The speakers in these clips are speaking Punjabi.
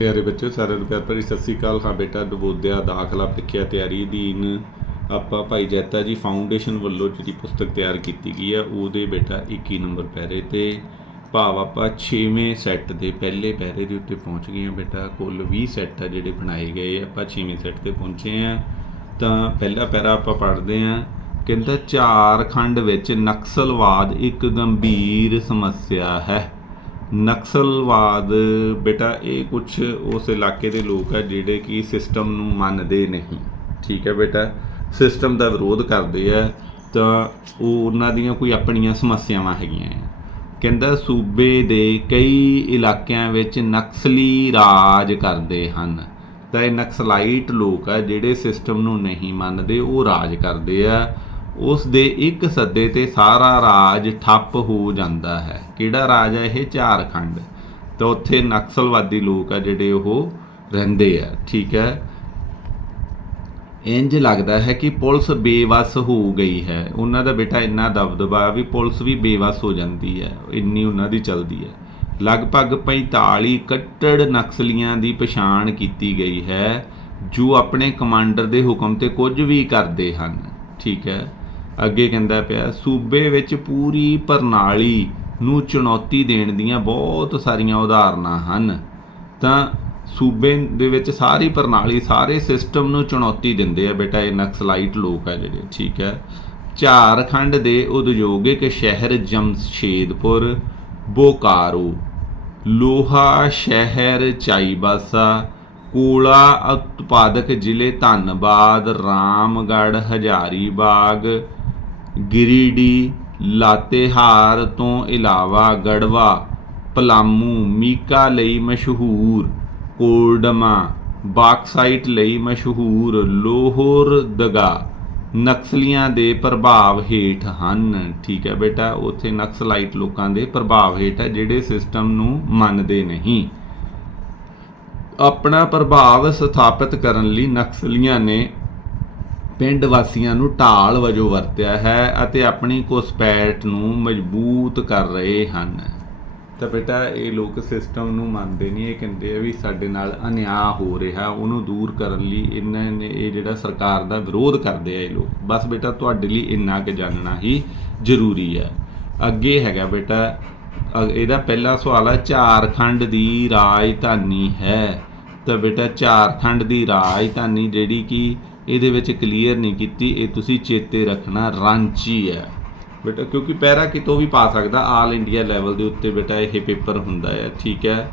ਪਿਆਰੇ ਬੱਚੇ ਸਾਰਿਆਂ ਨੂੰ ਪਿਆਰ ਭਰੀ ਸਤਿ ਸ੍ਰੀ ਅਕਾਲ। ਹਾਂ ਬੇਟਾ, ਨਵੋਦਿਆ ਦਾਖਲਾ ਪ੍ਰੀਖਿਆ ਤਿਆਰੀ ਅਧੀਨ ਆਪਾਂ ਭਾਈ ਜੈਤਾ ਜੀ ਫਾਊਂਡੇਸ਼ਨ ਵੱਲੋਂ ਜਿਹੜੀ ਪੁਸਤਕ ਤਿਆਰ ਕੀਤੀ ਗਈ ਆ, ਉਹਦੇ ਬੇਟਾ 21 ਨੰਬਰ ਪੈਰੇ ਤੇ ਭਾਵ ਆਪਾਂ 6ਵੇਂ ਸੈੱਟ ਦੇ ਪਹਿਲੇ ਪੈਰੇ ਦੇ ਉੱਤੇ ਪਹੁੰਚ ਗਏ ਹਾਂ ਬੇਟਾ। ਕੁੱਲ 20 ਸੈੱਟ ਆ ਜਿਹੜੇ ਬਣਾਏ ਗਏ ਆਪਾਂ 6ਵੇਂ ਸੈੱਟ ਤੇ ਪਹੁੰਚੇ ਆ। ਤਾਂ ਪਹਿਲਾ ਪੈਰਾ ਆਪਾਂ ਪੜ੍ਹਦੇ ਆ, ਕਹਿੰਦਾ ਝਾਰਖੰਡ ਵਿੱਚ ਨਕਸਲਵਾਦ ਇੱਕ ਗੰਭੀਰ ਸਮੱਸਿਆ ਹੈ। ਨਕਸਲਵਾਦ, ਬੇਟਾ, ਇਹ ਕੁਝ ਉਸ ਇਲਾਕੇ ਦੇ ਲੋਕ ਆ ਜਿਹੜੇ ਕਿ ਸਿਸਟਮ ਨੂੰ ਮੰਨਦੇ ਨਹੀਂ। ਠੀਕ ਹੈ ਬੇਟਾ ਸਿਸਟਮ ਦਾ ਵਿਰੋਧ ਕਰਦੇ ਆ, ਤਾਂ ਉਹ ਉਹਨਾਂ ਦੀਆਂ ਕੋਈ ਆਪਣੀਆਂ ਸਮੱਸਿਆਵਾਂ ਹੈਗੀਆਂ ਕਹਿੰਦਾ, ਸੂਬੇ ਦੇ ਕਈ ਇਲਾਕਿਆਂ ਵਿੱਚ ਨਕਸਲੀ ਰਾਜ ਕਰਦੇ ਹਨ। ਤਾਂ ਇਹ ਨਕਸਲਾਈਟ ਲੋਕ ਆ ਜਿਹੜੇ ਸਿਸਟਮ ਨੂੰ ਨਹੀਂ ਮੰਨਦੇ, ਉਹ ਰਾਜ ਕਰਦੇ ਆ। ਉਸ ਦੇ ਇੱਕ ਸੱਦੇ ਤੇ ਸਾਰਾ ਰਾਜ ਠੱਪ ਹੋ ਜਾਂਦਾ ਹੈ। ਕਿਹੜਾ ਰਾਜ ਹੈ ਇਹ? ਝਾਰਖੰਡ। ਤਾਂ ਉੱਥੇ ਨਕਸਲਵਾਦੀ ਲੋਕ ਆ ਜਿਹੜੇ ਉਹ ਰਹਿੰਦੇ ਆ। ਠੀਕ ਹੈ? ਇੰਜ ਲੱਗਦਾ ਹੈ ਕਿ ਪੁਲਿਸ ਬੇਵਸ ਹੋ ਗਈ ਹੈ। ਉਹਨਾਂ ਦਾ ਬੇਟਾ ਇੰਨਾ ਦਬਦਬਾ ਵੀ ਪੁਲਿਸ ਵੀ ਬੇਵਸ ਹੋ ਜਾਂਦੀ ਹੈ। ਇੰਨੀ ਉਹਨਾਂ ਦੀ ਚਲਦੀ ਹੈ। ਲਗਭਗ 45 ਕੱਟੜ ਨਕਸਲੀਆਂ ਦੀ ਪਛਾਣ ਕੀਤੀ ਗਈ ਹੈ। ਜੋ ਆਪਣੇ ਕਮਾਂਡਰ ਦੇ ਹੁਕਮ ਤੇ ਕੁਝ ਵੀ ਕਰਦੇ ਹਨ। ਠੀਕ ਹੈ? ਅੱਗੇ ਕਹਿੰਦਾ ਪਿਆ, ਸੂਬੇ ਵਿੱਚ ਪੂਰੀ ਪ੍ਰਣਾਲੀ ਨੂੰ ਚੁਣੌਤੀ ਦੇਣ ਦੀਆਂ ਬਹੁਤ ਸਾਰੀਆਂ ਉਦਾਹਰਨਾਂ ਹਨ। ਤਾਂ ਸੂਬੇ ਦੇ ਵਿੱਚ ਸਾਰੀ ਪ੍ਰਣਾਲੀ, ਸਾਰੇ ਸਿਸਟਮ ਨੂੰ ਚੁਣੌਤੀ ਦਿੰਦੇ ਆ। ਬੇਟਾ, ਇਹ ਨਕਸਲਾਈਟ ਲੋਕ ਆ ਜਿਹੜੇ, ਠੀਕ ਹੈ। ਝਾਰਖੰਡ ਦੇ ਉਦਯੋਗਿਕ ਸ਼ਹਿਰ ਜਮਸ਼ੇਦਪੁਰ, ਬੋਕਾਰੋ, ਲੋਹਾ ਸ਼ਹਿਰ, ਚਾਈਬਾਸਾ, ਕੋਲਾ ਉਤਪਾਦਕ ਜ਼ਿਲ੍ਹੇ ਧੰਨਬਾਦ, ਰਾਮਗੜ੍ਹ, ਹਜ਼ਾਰੀਬਾਗ ਗਿਰੀਡੀ ਲਾਤੇਹਾਰ ਤੋਂ ਇਲਾਵਾ ਗੜਵਾ, ਪਲਾਮੂ, ਮੀਕਾ ਲਈ ਮਸ਼ਹੂਰ ਕੋਲਡਮਾ, ਬਾਕਸਾਈਟ ਲਈ ਮਸ਼ਹੂਰ ਲੋਹਰਦਗਾ ਨਕਸਲੀਆਂ ਦੇ ਪ੍ਰਭਾਵ ਹੇਠ ਹਨ। ਠੀਕ ਹੈ ਬੇਟਾ, ਉੱਥੇ ਨਕਸਲਾਈਟ ਲੋਕਾਂ ਦੇ ਪ੍ਰਭਾਵ ਹੇਠ ਹੈ, ਜਿਹੜੇ ਸਿਸਟਮ ਨੂੰ ਮੰਨਦੇ ਨਹੀਂ। ਆਪਣਾ ਪ੍ਰਭਾਵ ਸਥਾਪਿਤ ਕਰਨ ਲਈ ਨਕਸਲੀਆਂ ਨੇ ਪਿੰਡ ਵਾਸੀਆਂ ਨੂੰ ਢਾਲ ਵਜੋਂ ਵਰਤਿਆ ਹੈ ਅਤੇ ਆਪਣੀ ਘੁਸਪੈਠ ਨੂੰ ਮਜ਼ਬੂਤ ਕਰ ਰਹੇ ਹਨ। ਤਾਂ ਬੇਟਾ, ਇਹ ਲੋਕ ਸਿਸਟਮ ਨੂੰ ਮੰਨਦੇ ਨਹੀਂ, ਇਹ ਕਹਿੰਦੇ ਆ ਵੀ ਸਾਡੇ ਨਾਲ ਅਨਿਆਂ ਹੋ ਰਿਹਾ, ਉਹਨੂੰ ਦੂਰ ਕਰਨ ਲਈ ਇਹਨਾਂ ਨੇ, ਇਹ ਜਿਹੜਾ ਸਰਕਾਰ ਦਾ ਵਿਰੋਧ ਕਰਦੇ ਆ ਇਹ ਲੋਕ। ਬਸ ਬੇਟਾ, ਤੁਹਾਡੇ ਲਈ ਇੰਨਾ ਕਿ ਜਾਣਨਾ ਹੀ ਜ਼ਰੂਰੀ ਹੈ। ਅੱਗੇ ਹੈਗਾ ਬੇਟਾ, ਅ- ਇਹਦਾ ਪਹਿਲਾ ਸਵਾਲ ਹੈ ਝਾਰਖੰਡ ਦੀ ਰਾਜਧਾਨੀ ਹੈ। ਤਾਂ ਬੇਟਾ, ਝਾਰਖੰਡ ਦੀ ਰਾਜਧਾਨੀ ਜਿਹੜੀ ਕਿ ਇਹਦੇ ਵਿੱਚ ਕਲੀਅਰ ਨਹੀਂ ਕੀਤੀ, ਇਹ ਤੁਸੀਂ ਚੇਤੇ ਰੱਖਣਾ ਰਾਂਚੀ ਹੈ। ਬੇਟਾ, ਕਿਉਂਕਿ ਪੈਰਾ ਕਿਤੋਂ ਵੀ ਪਾ ਸਕਦਾ, ਆਲ ਇੰਡੀਆ ਲੈਵਲ ਦੇ ਉੱਤੇ ਬੇਟਾ ਇਹ ਪੇਪਰ ਹੁੰਦਾ ਹੈ, ਠੀਕ ਹੈ?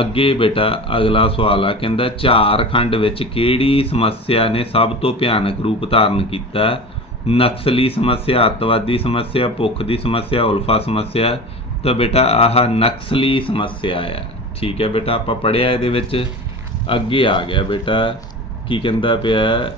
ਅੱਗੇ ਬੇਟਾ ਅਗਲਾ ਸਵਾਲ ਆ, ਕਹਿੰਦਾ ਝਾਰਖੰਡ ਵਿੱਚ ਕਿਹੜੀ ਸਮੱਸਿਆ ਨੇ ਸਭ ਤੋਂ ਭਿਆਨਕ ਰੂਪ ਧਾਰਨ ਕੀਤਾ? ਨਕਸਲੀ ਸਮੱਸਿਆ, ਅੱਤਵਾਦੀ ਸਮੱਸਿਆ, ਭੁੱਖ ਦੀ ਸਮੱਸਿਆ, ਉਲਫਾ ਸਮੱਸਿਆ, ਤਾਂ ਬੇਟਾ ਆਹ ਨਕਸਲੀ ਸਮੱਸਿਆ ਆ ਠੀਕ ਹੈ ਬੇਟਾ? ਆਪਾਂ ਪੜਿਆ ਇਹਦੇ ਵਿੱਚ, ਅੱਗੇ ਆ ਗਿਆ ਬੇਟਾ, ਕੀ ਕਹਿੰਦਾ ਪਿਆ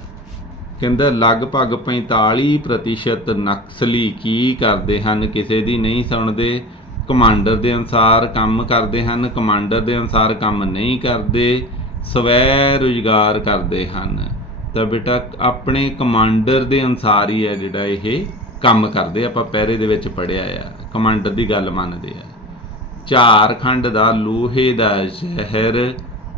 ਕਹਿੰਦਾ ਲਗਭਗ 45% ਨਕਸਲੀ ਕੀ ਕਰਦੇ ਹਨ, ਕਿਸੇ ਦੀ ਨਹੀਂ ਸੁਣਦੇ। ਕਮਾਂਡਰ ਦੇ ਅਨੁਸਾਰ ਕੰਮ ਕਰਦੇ ਹਨ, ਕਮਾਂਡਰ ਦੇ ਅਨੁਸਾਰ ਕੰਮ ਨਹੀਂ ਕਰਦੇ, ਸਵੈ ਰੁਜ਼ਗਾਰ ਕਰਦੇ ਹਨ। ਤਾਂ ਬੇਟਾ, ਆਪਣੇ ਕਮਾਂਡਰ ਦੇ ਅਨੁਸਾਰ ਹੀ ਹੈ ਜਿਹੜਾ ਇਹ ਕੰਮ ਕਰਦੇ। ਆਪਾਂ ਪਹਿਰੇ ਦੇ ਵਿੱਚ ਪੜਿਆ ਆ, ਕਮਾਂਡਰ ਦੀ ਗੱਲ ਮੰਨਦੇ ਆ। ਝਾਰਖੰਡ ਦਾ ਲੋਹੇ ਦਾ ਸ਼ਹਿਰ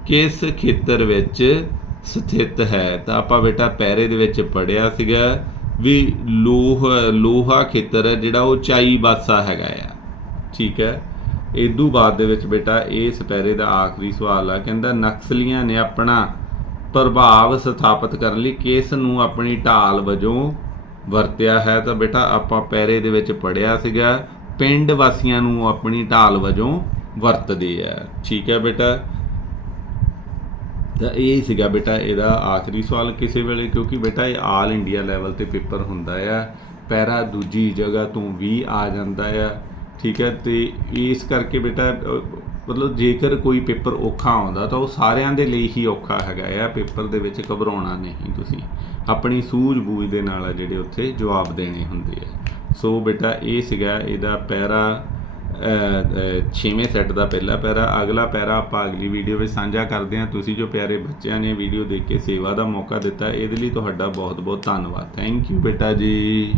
ਕਿਸ ਖੇਤਰ ਵਿੱਚ ਸਥਿਤ ਹੈ। ਤਾਂ ਆਪਾਂ ਬੇਟਾ ਪੈਰੇ ਦੇ ਵਿੱਚ ਪੜਿਆ ਸੀਗਾ ਵੀ ਲੋਹ, ਲੋਹਾ ਖੇਤਰ ਹੈ ਜਿਹੜਾ ਉਹ ਚਾਈ ਬਾਸਾ ਹੈਗਾ ਆ। ਠੀਕ ਹੈ? ਇਦੋਂ ਬਾਅਦ ਦੇ ਵਿੱਚ ਬੇਟਾ ਇਹ ਪੈਰੇ ਦਾ ਆਖਰੀ ਸਵਾਲ ਆ, ਕਹਿੰਦਾ ਨਕਸਲੀਆਂ ਨੇ ਆਪਣਾ ਪ੍ਰਭਾਵ ਸਥਾਪਿਤ ਕਰਨ ਲਈ ਕਿਸ ਨੂੰ ਆਪਣੀ ਢਾਲ ਵਜੋਂ ਵਰਤਿਆ ਹੈ? ਤਾਂ ਬੇਟਾ ਆਪਾਂ ਪੈਰੇ ਦੇ ਵਿੱਚ ਪੜਿਆ ਸੀਗਾ, ਪਿੰਡ ਵਾਸੀਆਂ ਨੂੰ ਆਪਣੀ ਢਾਲ ਵਜੋਂ ਵਰਤਦੇ ਆ। ਠੀਕ ਹੈ ਬੇਟਾ? ਤਾਂ ਇਹ ਸੀਗਾ ਬੇਟਾ, ਇਹਦਾ ਆਖਰੀ ਸਵਾਲ ਕਿਸੇ ਵੇਲੇ, ਕਿਉਂਕਿ ਬੇਟਾ ਇਹ ਆਲ ਇੰਡੀਆ ਲੈਵਲ ਤੇ ਪੇਪਰ ਹੁੰਦਾ ਆ। ਪੈਰਾ ਦੂਜੀ ਜਗ੍ਹਾ ਤੋਂ ਵੀ ਆ ਜਾਂਦਾ ਆ, ਠੀਕ ਹੈ? ਤੇ ਇਸ ਕਰਕੇ ਬੇਟਾ, ਮਤਲਬ ਜੇਕਰ ਕੋਈ ਪੇਪਰ ਔਖਾ ਆਉਂਦਾ ਤਾਂ ਉਹ ਸਾਰਿਆਂ ਦੇ ਲਈ ਹੀ ਔਖਾ ਹੈਗਾ ਆ, ਪੇਪਰ ਦੇ ਵਿੱਚ ਘਬਰਾਉਣਾ ਨਹੀਂ ਤੁਸੀਂ। ਆਪਣੀ ਸੂਝ-ਬੂਝ ਦੇ ਨਾਲ ਆ ਜਿਹੜੇ ਉੱਥੇ ਜਵਾਬ ਦੇਣੇ ਹੁੰਦੇ ਆ। ਸੋ ਬੇਟਾ, ਇਹ ਸੀਗਾ ਇਹਦਾ ਪੈਰਾ ਛੇਵੇਂ ਸੈੱਟ ਦਾ ਪਹਿਲਾ ਪੈਰਾ। ਅਗਲਾ ਪੈਰਾ ਆਪਾਂ ਅਗਲੀ ਵੀਡੀਓ ਵਿੱਚ ਸਾਂਝਾ ਕਰਦੇ ਹਾਂ। ਤੁਸੀਂ ਜੋ ਪਿਆਰੇ ਬੱਚਿਆਂ ਨੇ ਵੀਡੀਓ ਦੇਖ ਕੇ ਸੇਵਾ ਦਾ ਮੌਕਾ ਦਿੱਤਾ, ਇਹਦੇ ਲਈ ਤੁਹਾਡਾ ਬਹੁਤ ਬਹੁਤ ਧੰਨਵਾਦ। ਥੈਂਕ ਯੂ ਬੇਟਾ ਜੀ।